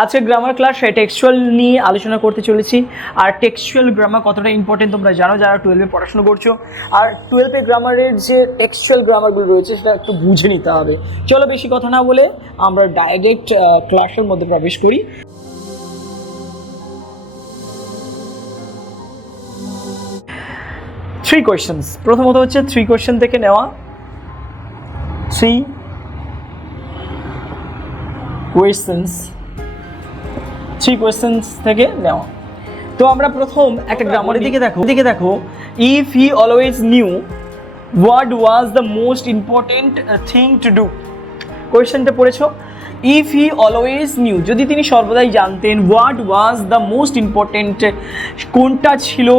আজকে grammar class textual নিয়ে আলোচনা করতে চলেছি। আর টেক্সচুয়াল গ্রামার কতটা ইম্পর্টেন্ট তোমরা জানো যারা 12-এ পড়াশোনা করছো। আর 12-এ গ্রামারের যে টেক্সচুয়াল গ্রামারগুলো রয়েছে সেটা একটু বুঝে নিতে হবে। চলো বেশি কথা না বলে আমরা ডাইরেক্ট ক্লাসের মধ্যে প্রবেশ করি। থ্রি কোয়েশ্চেন্স, প্রথমত হচ্ছে 3 কোয়েশ্চেন থেকে নেওয়া, 3 কোয়েশ্চেন্স থেকে নেওয়া। তো আমরা প্রথম একটা গ্রামারের দিকে দেখো if he always new what was the most important thing to do. কোয়েশ্চেনটা পড়েছ, ইফ হি অলওয়েজ নিউ, যদি তিনি সর্বদাই জানতেন, what was the most important, কোনটা ছিল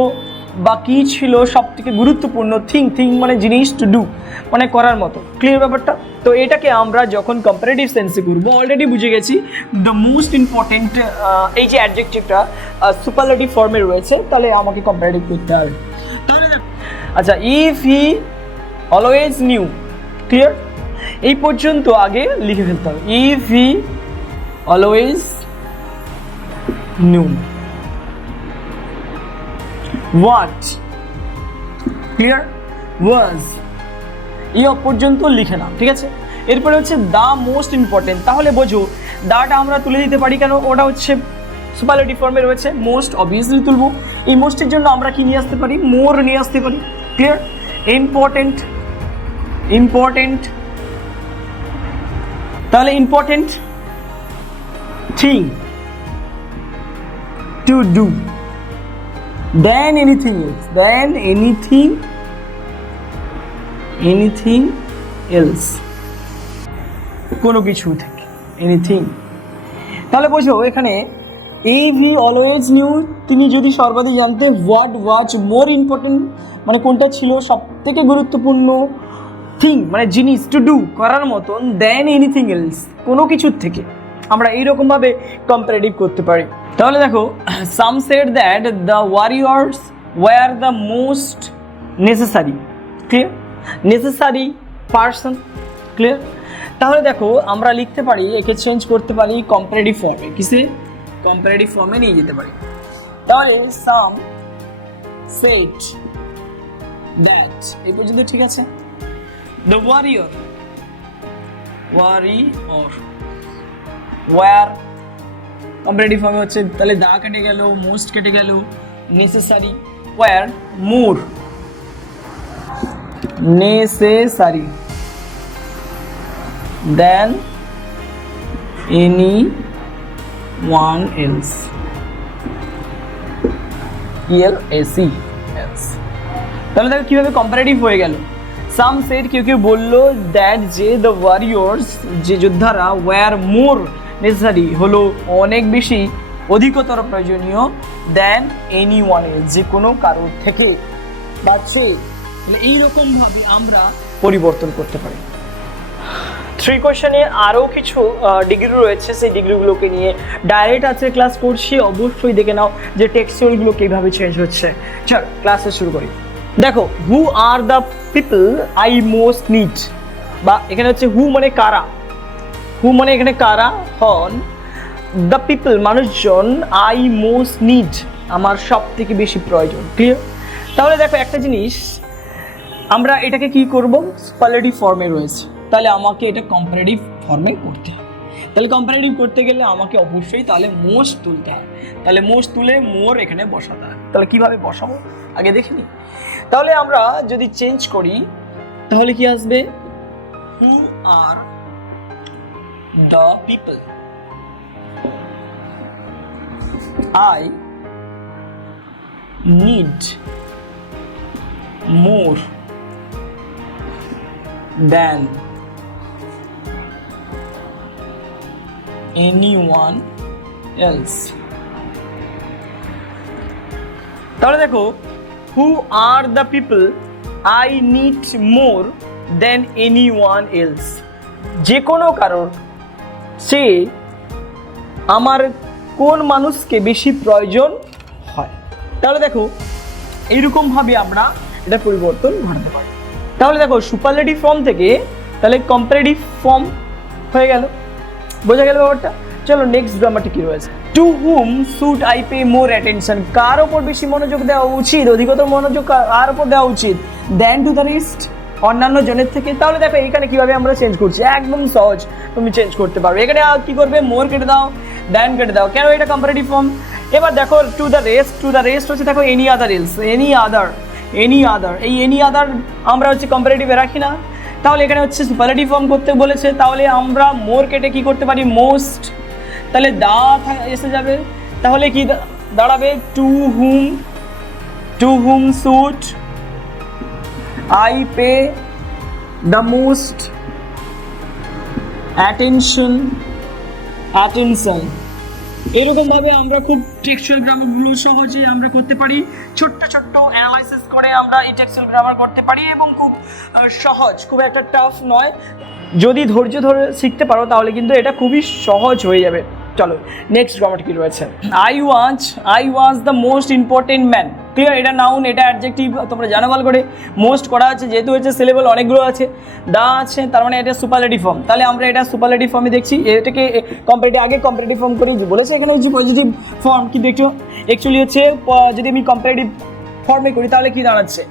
বা কী ছিল সব থেকে গুরুত্বপূর্ণ, থিং মানে জিনিস, টু ডু মানে করার মতো। ক্লিয়ার ব্যাপারটা? তো এটাকে আমরা যখন কম্পারেটিভ সেন্সে করবো, অলরেডি বুঝে গেছি দ্য মোস্ট ইম্পর্টেন্ট, এই যে অ্যাডজেক্টিভটা সুপারলেটিভ ফর্মে রয়েছে, তাহলে আমাকে কম্পারেটিভ করতে হবে। তাহলে আচ্ছা, if he always new, clear? এই পর্যন্ত আগে লিখে ফেলতে হবে, if he always new what, clear, was, এই পর্যন্ত লিখে নাও, ঠিক আছে? এরপরে হচ্ছে দ্য মোস্ট ইম্পর্টেন্ট, তাহলে বোঝো দাটা আমরা তুলে দিতে পারি কেন, ওটা হচ্ছে সুপারলেটিভ ফর্মে রয়েছে, মোস্ট অবভিয়াসলি তুলবো। এই মোস্টের জন্য আমরা কি নিয়ে আসতে পারি, মোর নিয়ে আসতে পারি, ক্লিয়ার? ইম্পর্টেন্ট, তাহলে important thing to do, than anything else, কোনো কিছু থেকে, এনিথিং। তাহলে বোঝো এখানে ইফ হি অলওয়েজ নিউ, তিনি যদি সর্বাধিক জানতে, হোয়াট ওয়াজ মোর ইম্পর্টেন্ট মানে কোনটা ছিল সব থেকে গুরুত্বপূর্ণ, থিং মানে জিনিস, টু ডু করার মতন, দেন এনিথিং এলস কোনো কিছুর থেকে, আমরা এইরকমভাবে কম্পারেটিভ করতে পারি। তাহলে দেখো, some said that the warriors were the most necessary, clear? Necessary person, clear? তাহলে দেখো আমরা লিখতে পারি, একে চেঞ্জ করতে পারি কম্পারেটিভ ফর্মে, কিসে? কম্পারেটিভ ফর্মে নিয়ে যেতে পারি। তাহলে সাম সেড দ্যাট, এই পর্যন্ত ঠিক আছে? দ্য ওয়ারিয়র ওয়ার কম্পারেটিভ ফর্মে হচ্ছে, তাহলে দা কেটে গেল, মোস্ট কেটে গেল, necessary, were more necessary than any one else, ELSE। তাহলে দেখো কিভাবে কম্পারেটিভ হয়ে গেল। সাম সেড, কেউ বললো, দ্যাট যে দ্য ওয়ারিয়র্স যে যোদ্ধারা, ওয়ার মোর নেসেসারি হলো অনেক বেশি অধিকতর প্রয়োজনীয়, দেন এনি ওয়ান এলস যে কোনো কারোর থেকে, বা সে, এইরকমভাবে আমরা পরিবর্তন করতে পারি। 3 কোয়েশ্চেনে আরও কিছু ডিগ্রি রয়েছে, সেই ডিগ্রিগুলোকে নিয়ে ডাইরেক্ট আছে ক্লাস করছি, অবশ্যই দেখে নাও যে টেক্সচুয়ালগুলো কীভাবে চেঞ্জ হচ্ছে। চল ক্লাসে শুরু করি। দেখো, who are the people I most need, বা এখানে হচ্ছে হু মানে কারা, হু মানে এখানে কারা হন, দ্য পিপল মানুষজন, আই মোস্ট নিড আমার সব থেকে বেশি প্রয়োজন, ক্লিয়ার? তাহলে দেখো একটা জিনিস, আমরা এটাকে কি করব, সুপারলেটিভ ফর্মে রয়েছে, তাহলে আমাকে এটা কম্পারেটিভ ফর্মে করতে হবে। তাহলে কম্পারেটিভ করতে গেলে আমাকে অবশ্যই তাহলে মোস্ট তুলতে হবে, তাহলে মোস্ট তুলে মোর এখানে বসাতে হবে। তাহলে কিভাবে বসাবো আগে দেখে নিই। তাহলে আমরা যদি চেঞ্জ করি তাহলে কি আসবে, who are the people I need more than anyone else। তাহলে দেখো, who are the people I need more than anyone else, যে কোনো কারণ, সে আমার কোন মানুষকে বেশি প্রয়োজন হয়। তাহলে দেখো এইরকমভাবে আমরা এটা পরিবর্তন ঘটাতে পারি। তাহলে দেখো সুপারলেটিভ ফর্ম থেকে তাহলে কম্পারেটিভ ফর্ম হয়ে গেল, বোঝা গেল ব্যাপারটা। চলো নেক্সট গ্রামারটি কি রয়েছে, to whom should I pay more attention, কার ওপর বেশি মনোযোগ দেওয়া উচিত, অধিকতর মনোযোগ কার ওপর দেওয়া উচিত, দেন টু দ্য রেস্ট, অন্যান্য জনের থেকে। তাহলে দেখো এখানে কিভাবে আমরা চেঞ্জ করছি, একদম সহজ, তুমি চেঞ্জ করতে পারবে। এখানে কি করবে, মোর কেটে দাও, দেন কেটে দাও, কেন এটা কম্পারেটিভ ফর্ম। এবার দেখো টু দ্য রেস্ট হচ্ছে দেখো any other else, any other, এই এনি আদার আমরা হচ্ছে কম্পারেটিভে রাখি না, তাহলে এখানে হচ্ছে সুপারলেটিভ ফর্ম করতে বলেছে, তাহলে আমরা মোর কেটে কি করতে পারি, মোস্ট, তাহলে দা এসে যাবে, তাহলে কি দাঁড়াবে, to whom should I pay the most attention. এরকমভাবে আমরা খুব টেক্সচুয়াল গ্রামারগুলো সহজে আমরা করতে পারি, ছোট্ট অ্যানালাইসিস করে আমরা এই টেক্সচুয়াল গ্রামার করতে পারি, এবং খুব সহজ, খুব একটা টাফ নয়। যদি ধৈর্য ধরে শিখতে পারো তাহলে কিন্তু এটা খুবই সহজ হয়ে যাবে। চলো নেক্সট গ্রামার কি রয়েছে, I was the most important man. Clear, এটা নাউন, এটা অ্যাডজেক্টিভ, তোমরা জানো ভালো করে, মোস্ট করা আছে যেহেতু হচ্ছে সিলেবল অনেকগুলো আছে, দা আছে, তার মানে এটা সুপারলেটিভ ফর্ম, তাহলে আমরা এটা সুপারলেটিভ ফর্মে দেখছি, এটাকে কম্পারেটিভ ফর্ম করে বলেছে, এখানে হচ্ছে পজিটিভ ফর্ম, কিন্তু একটু অ্যাকচুয়ালি হচ্ছে যদি আমি কম্পারেটিভ ফর্মে করি তাহলে কি দাঁড়াচ্ছে,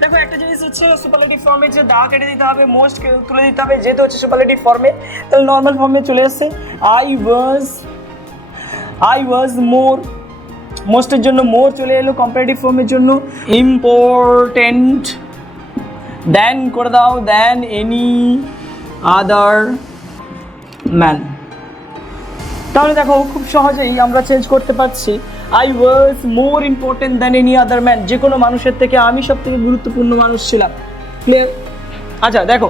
দেখো একটা জিনিস হচ্ছে সুপারলেটিভ ফর্মে যে দা কেটে দিতে হবে, মোস্ট তুলে দিতে হবে, যেহেতু হচ্ছে সুপারলেটিভ ফর্মে, তাহলে নর্মাল ফর্মে চলে আসছে, আই ওয়াজ মোর, মোস্টের জন্য মোর চলে এলো, কম্পারেটিভ ফর্মের জন্য ইম্পর্টেন্ট, দেন করে দাও, দেন এনি আদার ম্যান। তাহলে দেখো খুব সহজেই আমরা চেঞ্জ করতে পারছি, I was more important than any other man, যে কোনো মানুষের থেকে আমি সব থেকে গুরুত্বপূর্ণ মানুষ ছিলাম। ক্লিয়ার? আচ্ছা দেখো,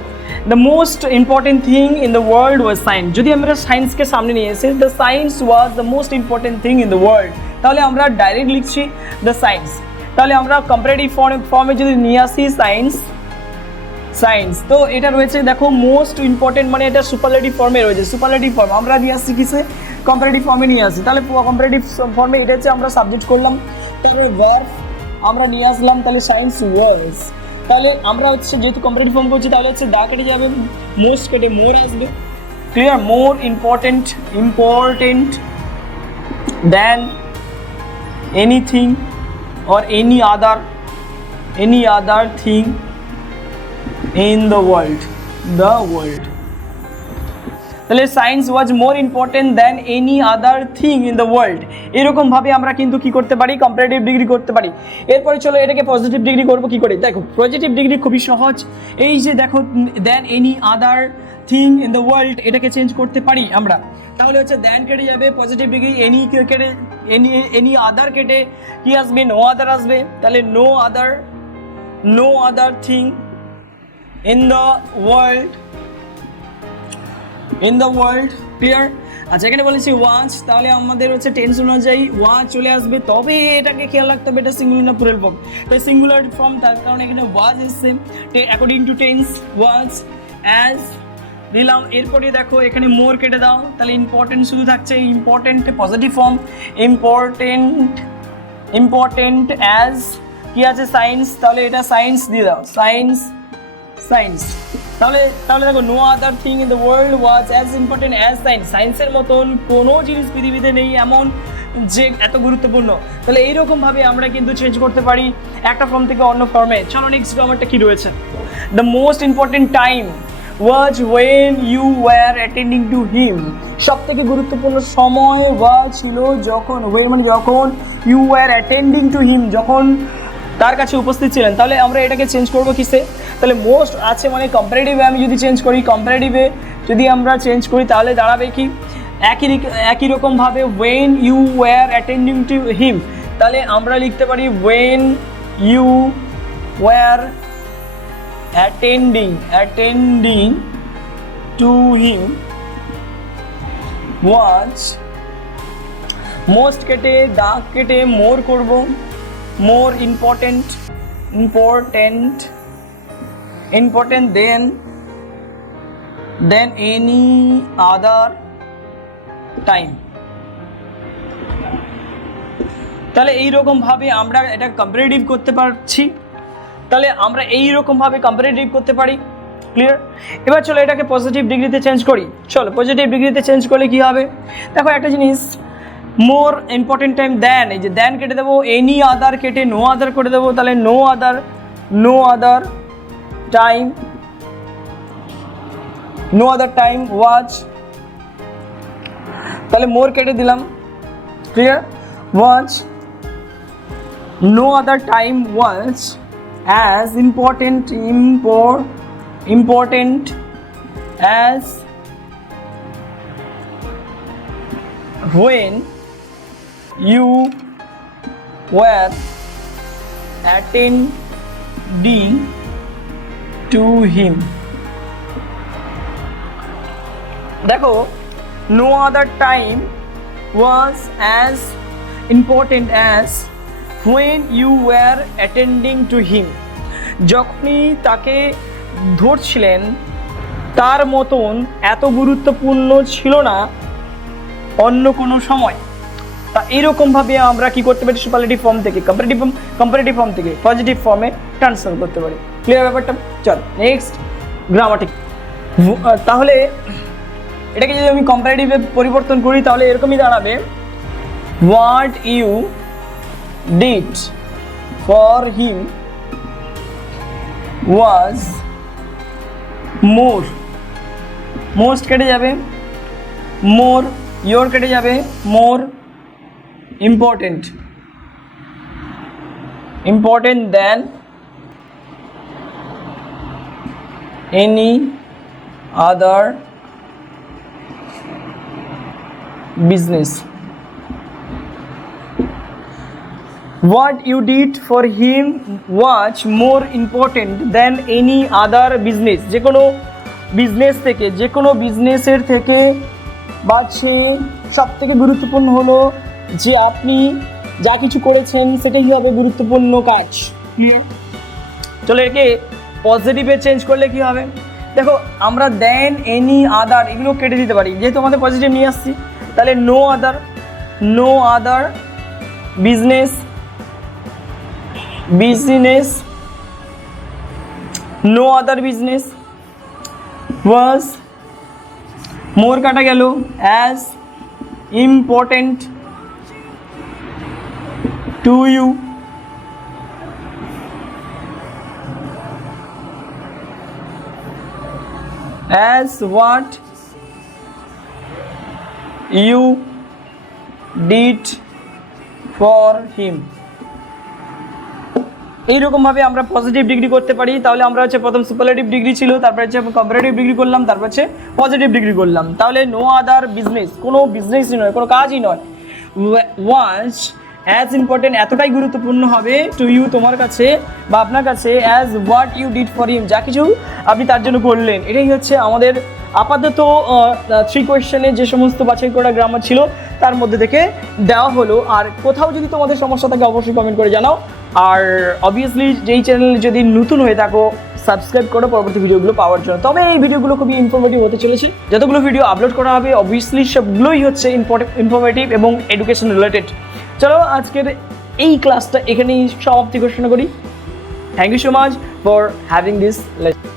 the most important thing in the world was science, যদি আমরা সায়েন্সকে সামনে নিয়ে এসে the science was the most important thing in the world, তাহলে আমরা ডাইরেক্ট লিখছি দ্য সায়েন্স, তাহলে আমরা কম্পারেটিভ ফর্মে যদি নিয়ে আসি সায়েন্স, তো এটা রয়েছে দেখো মোস্ট ইম্পর্টেন্ট, মানে এটা সুপারলেটিভ ফর্মে রয়েছে, সুপারলেটিভ ফর্ম আমরা নিয়ে আসছি কিসে, কম্পারেটিভ ফর্মে নিয়ে আসি, তাহলে কম্পারেটিভ ফর্মে এটা হচ্ছে আমরা সাবজেক্ট করলাম, তারপরে ভার্ব আমরা নিয়ে আসলাম, তাহলে সায়েন্স ওয়াজ, তাহলে আমরা হচ্ছে যেহেতু কম্পারেটিভ ফর্ম করছি তাহলে হচ্ছে দা কেটে যাবে, মোস্ট কেটে মোর আসবে। Clear? More important than anything or any other thing in the world, তাহলে science was more important than any other thing in the world, এরকমভাবে আমরা কিন্তু কি করতে পারি, কম্পারেটিভ ডিগ্রি করতে পারি। এরপরে চলো এটাকে পজিটিভ ডিগ্রি করবো কি করে, দেখো পজিটিভ ডিগ্রি খুবই সহজ, এই যে দেখো দেন any other thing in the world, এটাকে চেঞ্জ করতে পারি আমরা, তাহলে হচ্ছে দেন কেটে যাবে, পজিটিভ ডিগ্রি এনি আদার কেটে কি আসবে, নো আদার আসবে, তাহলে no other thing in the world, clear? আচ্ছা এখানে বলেছি ওয়াচ, তাহলে আমাদের হচ্ছে টেন্স অনুযায়ী ওয়াচ চলে আসবে, তবে এটাকে খেয়াল রাখতে হবে এটা সিঙ্গুলার না প্লুরাল ফর্ম, তাই সিঙ্গুলার ফর্ম, তার কারণে এখানে ওয়াজ এসছে, according to tense was as দিলাম। এরপরে দেখো এখানে মোর কেটে দাও, তাহলে ইম্পর্টেন্ট শুধু থাকছে, important positive form, important as কি আছে সায়েন্স, তাহলে এটা সায়েন্স দিয়ে দাও, সায়েন্স, তাহলে দেখো no other thing in the world was as important as science, সায়েন্সের মতন কোনো জিনিস পৃথিবীতে নেই এমন যে এত গুরুত্বপূর্ণ, তাহলে এইরকমভাবে আমরা কিন্তু চেঞ্জ করতে পারি একটা ফর্ম থেকে অন্য ফর্মে। চলো নেক্সট গ্রামারটা কি রয়েছে, the most important time was when you were attending to him, সব থেকে গুরুত্বপূর্ণ সময় ওয়াজ ছিল যখন, ওয়েন মানে যখন, you were attending to him যখন তার কাছে উপস্থিত ছিলেন, তাহলে আমরা এটাকে চেঞ্জ করবো কিসে, তাহলে মোস্ট আছে মানে কম্পারেটিভে আমি যদি চেঞ্জ করি, কম্পারেটিভে যদি আমরা চেঞ্জ করি তাহলে দাঁড়াবে কি একই রকমভাবে when you were attending to him, তাহলে আমরা লিখতে পারি when you were attending to him was, most কেটে দাগ কেটে মোর করব, মোর ইম্পর্টেন্ট দেন এনি আদার টাইম, তাহলে এইরকমভাবে আমরা এটা কম্পারেটিভ করতে পারছি, তাহলে আমরা এইরকমভাবে কম্পারেটিভ করতে পারি। ক্লিয়ার? এবার চলো এটাকে পজিটিভ ডিগ্রিতে চেঞ্জ করি। চলো পজিটিভ ডিগ্রিতে চেঞ্জ করলে কী হবে, দেখো একটা জিনিস, মোর ইম্পর্টেন্ট টাইম দেন, এই যে দেন কেটে দেবো, এনি আদার কেটে নো আদার করে দেবো, তাহলে নো আদার টাইম ওয়াজ, তাহলে মোর কেটে দিলাম, clear? Was no other time was as important as when you were attending to him. দেখো no other time was as important as when you were attending to him. যখনই তাকে ধরছিলেন তার মতন এত গুরুত্বপূর্ণ ছিল না অন্য কোনো সময়। তা এইরকমভাবে আমরা কি করতে পারি, সুপারলেটিভ ফর্ম থেকে কম্পারেটিভ ফর্ম থেকে পজিটিভ ফর্মে ট্রান্সফার করতে পারি। ক্লিয়ার ব্যাপারটা? চল নেক্সট গ্রামাটিক। তাহলে এটাকে যদি আমি কম্পারেটিভে পরিবর্তন করি তাহলে এরকমই দাঁড়াবে, what you did for him was most কেটে যাবে, মোর ইয়োর কেটে যাবে, more important than any other business. What you did for him was more important than any other business. যে কোনো বিজনেস থেকে, যে কোনো বিজনেসের থেকে বা সব থেকে গুরুত্বপূর্ণ হলো যে আপনি যা কিছু করেছেন সেটাই হবে গুরুত্বপূর্ণ কাজ। চলো একে পজিটিভে চেঞ্জ করলে কি হবে, দেখো আমরা দেন এনি আদার এগুলো কেটে দিতে পারি, যেহেতু আমাদের পজিটিভ নিয়ে আসছি। তাহলে no other business no other business was more কাটা গেল as important to you as what you did for him. এইরকমভাবে আমরা পজিটিভ ডিগ্রি করতে পারি। তাহলে আমরা হচ্ছে প্রথম সুপারলেটিভ ডিগ্রি ছিল, তারপর হচ্ছে কম্পারেটিভ ডিগ্রি করলাম, তারপর হচ্ছে পজিটিভ ডিগ্রি করলাম। তাহলে নো আদার বিজনেস, কোনো বিজনেসই নয়, কোনো কাজই নয়, ওয়াজ অ্যাজ ইম্পর্টেন্ট এতটাই গুরুত্বপূর্ণ হবে টু ইউ তোমার কাছে বা আপনার কাছে, as what you did for him যা কিছু আপনি তার জন্য করলেন। এটাই হচ্ছে আমাদের আপাতত 3 কোয়েশ্চেনে যে সমস্ত বাছাই করা গ্রামার ছিল তার মধ্যে থেকে দেওয়া হলো। আর কোথাও যদি তোমাদের সমস্যা থাকে অবশ্যই কমেন্ট করে জানাও। আর অবভিয়াসলি যেই চ্যানেলে যদি নতুন হয়ে থাকো সাবস্ক্রাইব করো পরবর্তী ভিডিওগুলো পাওয়ার জন্য। তবে এই ভিডিওগুলো খুবই ইনফরমেটিভ হতে চলেছে, যতগুলো ভিডিও আপলোড করা হবে অবভিয়াসলি সবগুলোই হচ্ছে ইনফরমেটিভ এবং এডুকেশন রিলেটেড। চলো আজকের এই ক্লাসটা এখানেই সমাপ্তি ঘোষণা করি। Thank you so much for having this lesson.